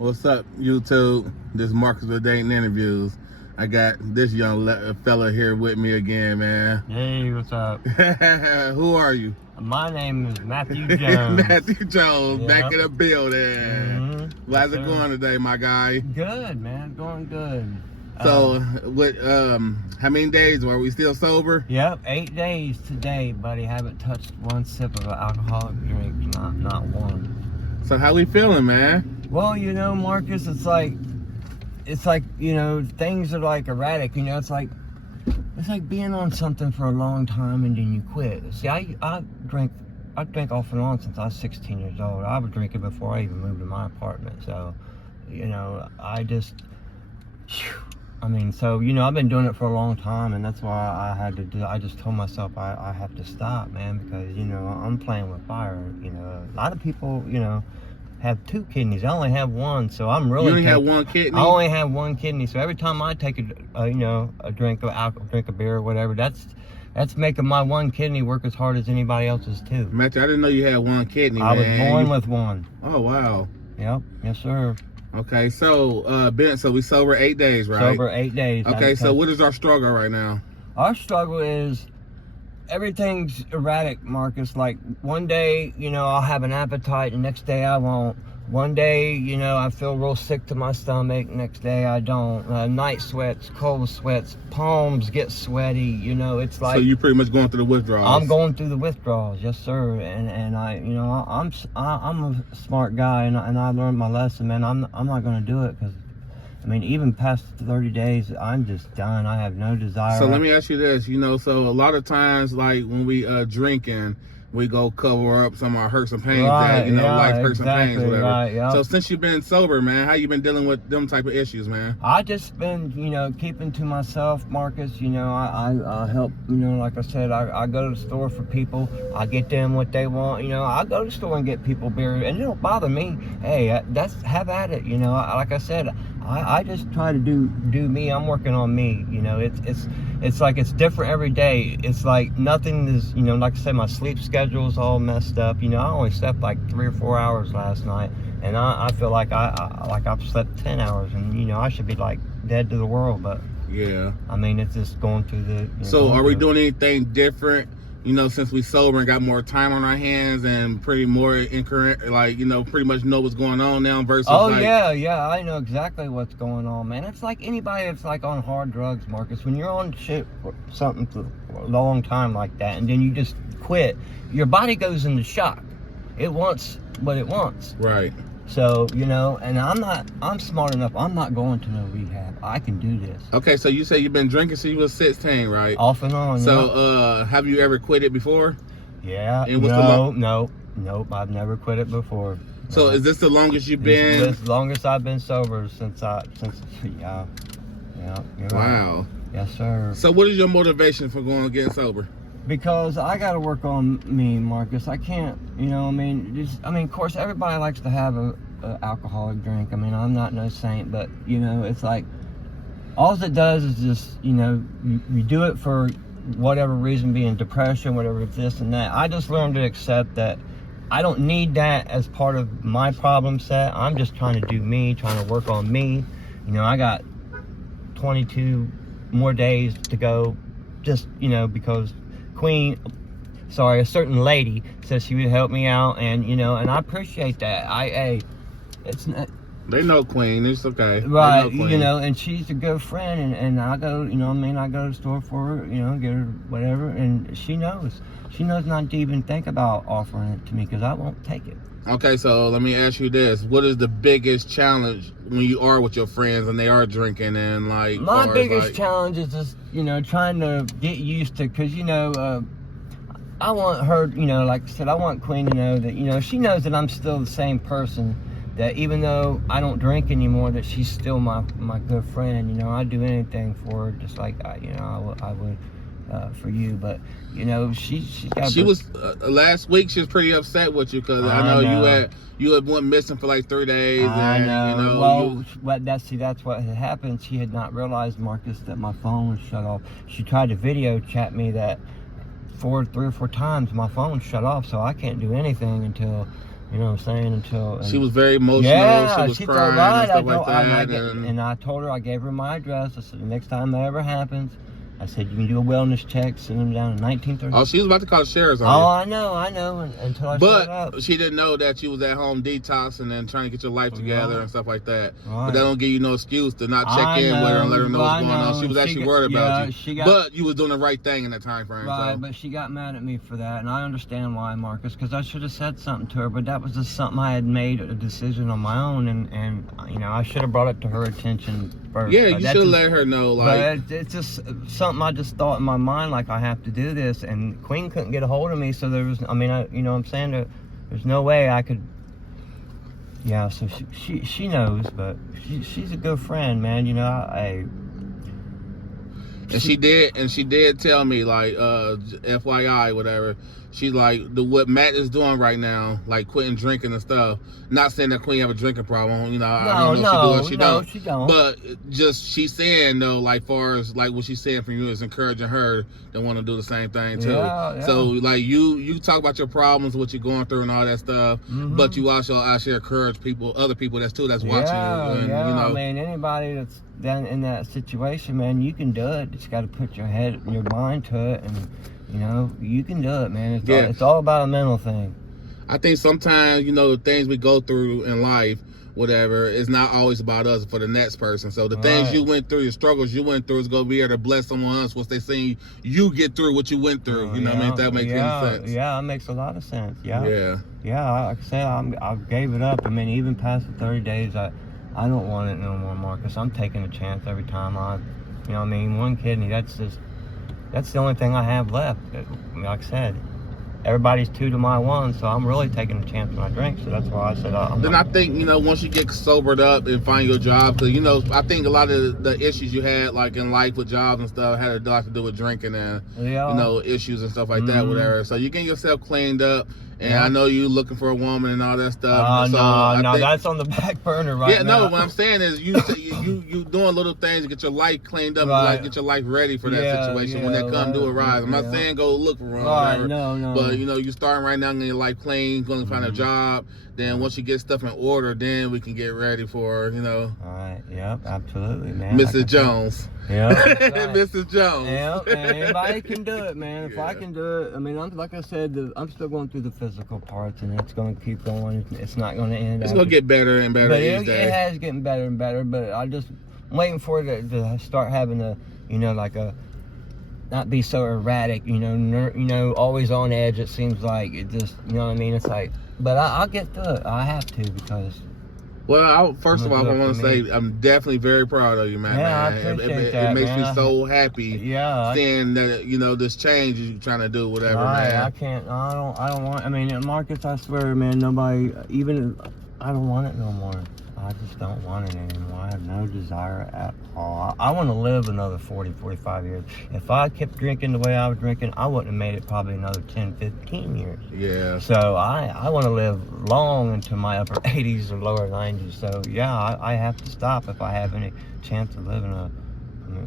What's up, YouTube? This is Marques with Dayton interviews. I got this young fella here with me again, man. Hey, what's up? Who are you? My name is Matthew Jones. Matthew Jones, Yep. back in the building. Mm-hmm. How's it going today, my guy? Good, man. Going good. So, how many days are we still sober? Yep, 8 days today, buddy. Haven't touched one sip of an alcoholic drink, not one. So how we feeling, man? Well, you know, Marcus, it's like, you know, things are like erratic. You know, it's like being on something for a long time and then you quit. See, I drink off and on since I was 16 years old. I was drinking before I even moved to my apartment. So, you know, so, you know, I've been doing it for a long time, and that's why I just told myself I have to stop, man, because, you know, I'm playing with fire. You know, a lot of people, you know, have 2 kidneys. I only have 1, so I'm really. You only have 1 kidney? I only have 1 kidney, so every time I take a drink of alcohol, drink a beer or whatever, that's making my 1 kidney work as hard as anybody else's too. Matthew, I didn't know you had 1 kidney. I was born with 1. Oh wow. Yep. Yes, sir. Okay, so so we sober 8 days, right? Sober 8 days. Okay, so what is our struggle right now? Our struggle is everything's erratic, Marcus. Like one day, you know, I'll have an appetite, the next day I won't. One day, you know, I feel real sick to my stomach, next day I don't. Night sweats, cold sweats, palms get sweaty, you know, it's like. So you pretty much going through the withdrawals? I'm going through the withdrawals, yes sir. And I, you know, I'm a smart guy, and I learned my lesson, man. I'm not gonna do it, because I mean, even past 30 days, I'm just done. I have no desire. So let me ask you this, you know, so a lot of times, like when we drinking, we go cover up some of our hurts and pains, that, you know, life hurts and pains, whatever. Right, yeah. So since you've been sober, man, how you been dealing with them type of issues, man? I just been, you know, keeping to myself, Marcus. You know, I help, you know, like I said, I go to the store for people. I get them what they want. You know, I go to the store and get people beer, and it don't bother me. Hey, have at it. You know, like I said, I just try to do me. I'm working on me. You know, it's like it's different every day. It's like nothing is, you know, like I said, my sleep schedule's all messed up. You know, I only slept like 3 or 4 hours last night, and I feel like I've slept 10 hours, and you know, I should be like dead to the world. But yeah, I mean, it's just going through the. So are we doing anything different? You know, since we sober and got more time on our hands and pretty more like, you know, pretty much know what's going on now versus. Oh, like, yeah, I know exactly what's going on, man. It's like anybody that's like on hard drugs, Marcus. When you're on shit for something for a long time like that, and then you just quit, your body goes into shock. It wants what it wants. Right. So, you know, and I'm smart enough. I'm not going to no rehab. I can do this. Okay, so you say you've been drinking since you was 16, right? Off and on. So, have you ever quit it before? Yeah. And Nope. I've never quit it before. So, is this the longest you've been? This is the longest I've been sober yeah. You're wow. Right. Yes, sir. So, what is your motivation for getting sober? Because I got to work on me, Marcus. I can't, you know, I mean, of course, everybody likes to have a alcoholic drink. I mean, I'm not no saint, but, you know, it's like, all it does is just, you know, you do it for whatever reason, being depression, whatever, this and that. I just learned to accept that I don't need that as part of my problem set. I'm just trying to do me, trying to work on me. You know, I got 22 more days to go, just, you know, because a certain lady says she would help me out, and you know, and I appreciate that. It's not. They know Queen. It's okay. Right. You know, and she's a good friend, and I go, you know, what I mean, I go to the store for her, you know, get her whatever, and she knows not to even think about offering it to me, because I won't take it. Okay, so let me ask you this: what is the biggest challenge when you are with your friends and they are drinking, and like? My biggest challenge is just, you know, trying to get used to, because, you know, I want her, you know, like I said, I want Queen to know that, you know, she knows that I'm still the same person, that even though I don't drink anymore, that she's still my good friend. You know, I'd do anything for her, just like I would for you. But you know, she was last week. She was pretty upset with you, because I know you had went missing for like 3 days. I know. You know, well, that's what had happened. She had not realized, Marcus, that my phone was shut off. She tried to video chat me that 3 or 4 times. My phone shut off, so I can't do anything until You know what I'm saying? Until she was very emotional. yeah, she was she crying right. and stuff like that. And I told her, I gave her my address. I said, the next time that ever happens, I said, you can do a wellness check, send them down to 1930. Oh, she was about to call the sheriff's on you. you. I know. Until I shut up. But she didn't know that you was at home detoxing and trying to get your life together and stuff like that. Right. But that don't give you no excuse to not check in with her and let her know what's going on. She was actually worried about you. But you was doing the right thing in that time frame. Right, so. but she got mad at me for that, and I understand why, Marcus, because I should have said something to her, but that was just something I had made a decision on my own, and you know, I should have brought it to her attention first. Yeah, you should have let her know. Like, but it's just something I just thought in my mind, like, I have to do this, and Queen couldn't get a hold of me, so there was, I mean, you know what I'm saying, there's no way I could. Yeah, so she knows, but she's a good friend, man. You know, and she did tell me, like, FYI, whatever. She's like, what Matt is doing right now, like quitting drinking and stuff. Not saying that Queen have a drinking problem, you know. I don't know if she do or she don't. But just she's saying though, like far as like what she's saying from you is encouraging her to want to do the same thing too. Yeah. So like you talk about your problems, what you're going through and all that stuff, but you also actually encourage other people that's watching you. And, you know, I mean, anybody that's down in that situation, man, you can do it. You just got to put your head and your mind to it, and you know, you can do it, man. It's all about a mental thing. I think sometimes, you know, the things we go through in life, whatever, it's not always about us, for the next person. So the things you went through, your struggles you went through, is going to be able to bless someone else once they see you get through what you went through. You know what I mean? If that makes any sense. Yeah, it makes a lot of sense. Yeah. Yeah, like I said, I gave it up. I mean, even past the 30 days, I don't want it no more, Marcus. I'm taking a chance every time you know what I mean, one kidney, that's the only thing I have left. Like I said, everybody's 2 to my 1, so I'm really taking a chance when I drink. So that's why I said I think, you know, once you get sobered up and find your job, because, you know, I think a lot of the issues you had, like in life with jobs and stuff, had a lot to do with drinking and, you know, issues and stuff like that, whatever. So you getting yourself cleaned up. And I know you looking for a woman and all that stuff. No, that's on the back burner now. Yeah, no, what I'm saying is you doing little things to get your life cleaned up, like get your life ready for that situation when that come to arise. I'm not saying go look for one, whatever. No. But you know, you starting right now, getting your life clean, going to find a job. Then once you get stuff in order, then we can get ready for, you know. All right. Yep. Absolutely, man. Mrs. Jones. Yeah. Right. Mrs. Jones. Yeah. Anybody can do it, man. If I can do it, I mean, like I said, I'm still going through the physical parts, and it's going to keep going. It's not going to end. It's going to get better and better but each day. It has getting better and better. But I'm waiting for it to start having you know, like not be so erratic, you know, always on edge. It seems like it just, you know what I mean? It's like, but I'll get through it. I have to, because. Well, first of all, I want to say I'm definitely very proud of you, man. Yeah, I appreciate that, it makes me so happy. Yeah. Seeing that, you know, this change you're trying to do, whatever, right, man. I don't want. I mean, Marcus, I swear, man, nobody even. I don't want it no more. I just don't want it anymore. I have no desire at all. I want to live another 40, 45 years. If I kept drinking the way I was drinking, I wouldn't have made it probably another 10, 15 years. Yeah. So I want to live long into my upper 80s or lower 90s. So yeah, I have to stop if I have any chance of living a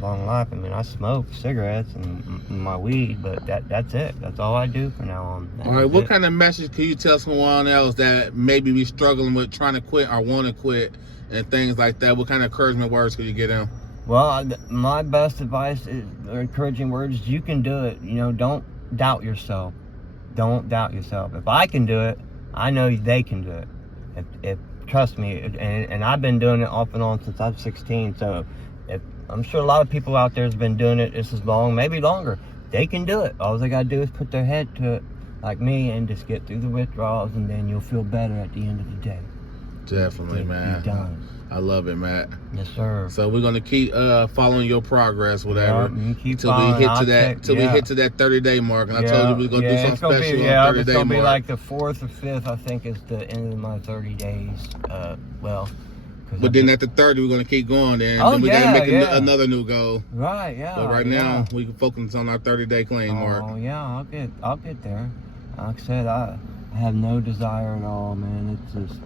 long life. I mean, I smoke cigarettes and my weed, but that's it. That's all I do for now on. All right, what kind of message can you tell someone else that maybe be struggling with trying to quit or want to quit and things like that? What kind of encouragement words could you get them? Well, my best advice is, or encouraging words, is you can do it. You know, don't doubt yourself. Don't doubt yourself. If I can do it, I know they can do it. If trust me, and I've been doing it off and on since I was 16, so I'm sure a lot of people out there has been doing it just as long, maybe longer. They can do it. All they got to do is put their head to it, like me, and just get through the withdrawals, and then you'll feel better at the end of the day. Definitely, man. You're done. I love it, Matt. Yes, sir. So we're gonna keep following your progress, whatever, till we hit to that 30-day mark. And I told you we were gonna do something special on 30-day mark. It's gonna be like the 4th or 5th, I think, is the end of my 30 days. But then at the 30, we're gonna keep going. Then we gotta make another new goal. Right. Yeah. But right now, we can focus on our 30-day clean mark. Oh yeah, I'll get there. Like I said, I have no desire at all, man. It's just,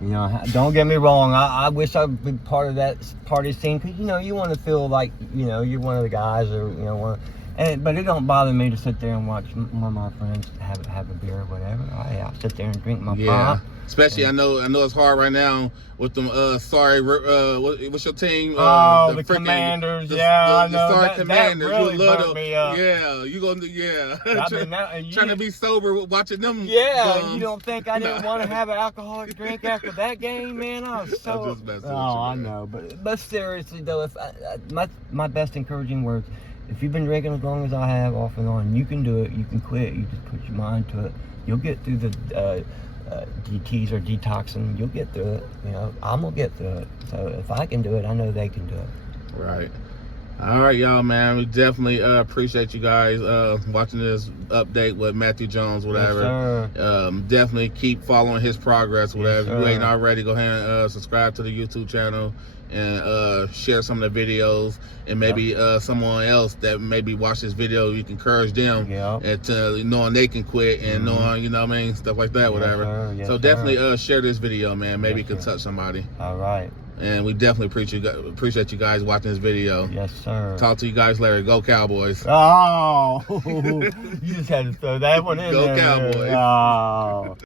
you know, don't get me wrong. I wish I'd be part of that party scene, because, you know, you want to feel like, you know, you're one of the guys, or, you know, But it don't bother me to sit there and watch one of my friends have a beer or whatever. I'll sit there and drink my pop. Especially, I know it's hard right now with them. What's your team? The Commanders. I know. Sorry Commanders. That really you love burnt me up. you gonna Trying to be sober watching them. You don't think I didn't want to have an alcoholic drink after that game, man? I was so. I'm just messing with you, I man. know, but seriously though, if my best encouraging words. If you've been drinking as long as I have, off and on, you can do it. You can quit. You just put your mind to it. You'll get through the DTs or detoxing. You'll get through it. You know, I'm gonna get through it. So if I can do it, I know they can do it. Right. All right, y'all, man. We definitely appreciate you guys watching this update with Matthew Jones, whatever. Yes, definitely keep following his progress, whatever. Yes, if you ain't already, go ahead and subscribe to the YouTube channel and share some of the videos, and maybe someone else that maybe watch this video, you can encourage them and knowing they can quit and knowing, you know what I mean, stuff like that, whatever. Yes, so definitely share this video, man. Maybe it can touch somebody. All right. And we definitely appreciate you guys watching this video. Yes, sir. Talk to you guys later. Go Cowboys. Oh, you just had to throw that one in Go there. Cowboys. Oh.